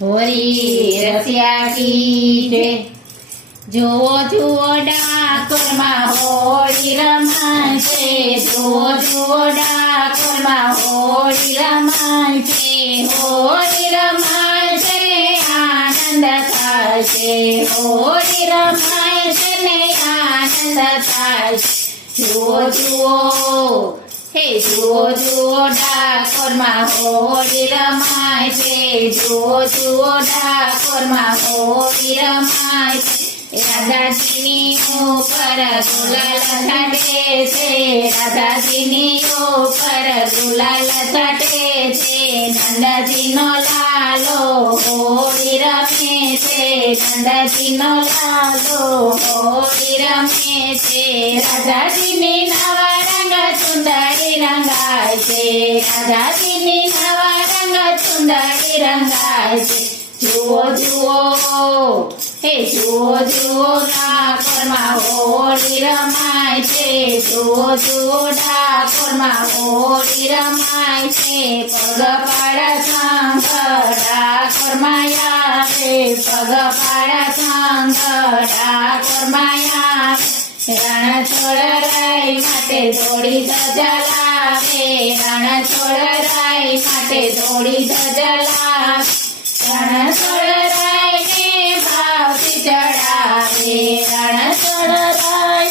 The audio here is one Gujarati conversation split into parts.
હોળી રસિયા કી જય। જુઓ જુઓ ડાકોરમાં હોળી રમાય છે, જુઓ જુઓ ડાકોરમાં હોળી રમાય છે, હોળી રમાય છે આનંદ થાય છે, હોળી રમાય છે ને આનંદ થાય છે। જુઓ જુઓ હે જુઓ જુઓ ડાકોરમાં હોળી રમાય છે, જુઓ જુઓ ડાકોરમાં હોળી રમાય છે। રાધાજીની ઉપર ગુલાલ છાંટે છે, રાધાજીની ઉપર ગુલાલ છાંટે છે, નંદજીનો લાલો હોળી રમે છે, નંદજીનો લાલો હોળી રમે છે। રાધાજીની નવા રંગ ચુંદડી રંગાય છે, રાધાજીની નવા રંગ ચુંદડી રંગાય છે। જુઓ જુઓ હે જુઓ જુઓ ડાકોરમાં હોળી રમાય છે, જુઓ જુઓ ડાકોરમાં હોળી રમાય છે। પગ પાડા સંગ ડાકોરમાં આવે, પગ પાડા સંગ ડાકોરમાં આવે। રણછોડ રાય માટે દોડી ધજા લાવે, રણછોડ રાય માટે દોડી ધજા લાવે। રણછોડ રાયને ભાવથી ચડાવે, રણછોડ રાય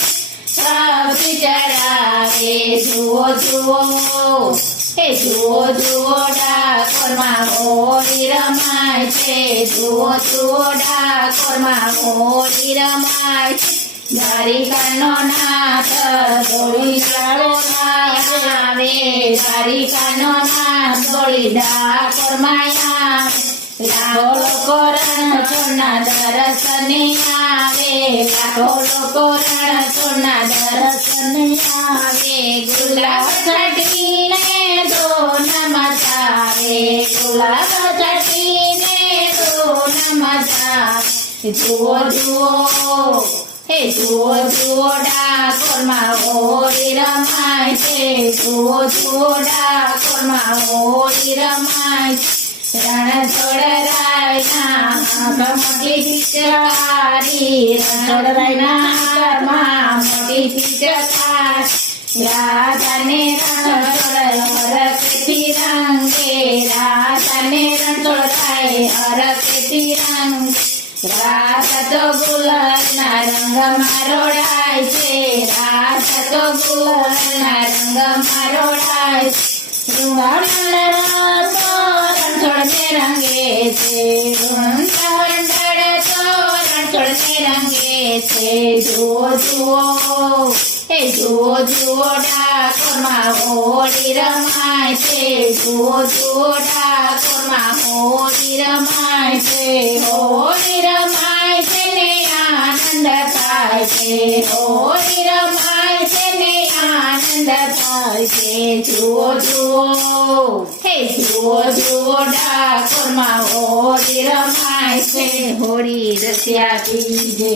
ભાવથી ચડાવે। જુઓ જુઓ હે જુઓ જુઓ ડાકોરમાં હોળી રમાય છે, જુઓ જુઓ ડાકોરમાં હોળી રમાય છે। દ્વારિકાનો નાથ દોડી ડાકોરમાં આવે, દ્વારિકાનો નાથ દોડી ડાકોરમાં આવે। લાખો લોકો રણછોડના દર્શને આવે, લાખો લોકો રણછોડના દર્શને આવે। ગુલાબ છાંટીને ધૂન મચાવે, ગુલાબ છાંટીને ધૂન મચાવે। જુઓ જુઓ હે જુઓ જુઓ ડાકોરમાં હોળી રમાય છે, જુઓ જુઓ ડાકોરમાં હોળી રમાય છે। રણછોડ રાયના મોટી પિચકારી, રણછોડ રાયના હાથમાં મોટી પિચકારી। રાધાને રણછોડ હરખથી રંગે, રાધાને રણછોડ રાય હરખથી રંગે। રાધા તો ગુલાલના રંગમાં રોડાય છે, રાધા તો ગુલાલના રંગમાં રોડાય છે। વૃંદાવન તો રણછોડને રંગે છે, વૃંદાવન તો રણછોડને રંગે છે। જુઓ જુઓ હે જુઓ જુઓ ડાકોરમાં હોળી રમાય છે, જુઓ જુઓ ડાકોરમાં હોળી રમાય છે, હોળી રમાય છે ને આનંદ થાય છે, હોળી રમાય છે ને આનંદ થાય છે। જુઓ જુઓ હે જુઓ જુઓ ડાકોરમાં હોળી રમાય છે। હોળી રસિયા કી જય।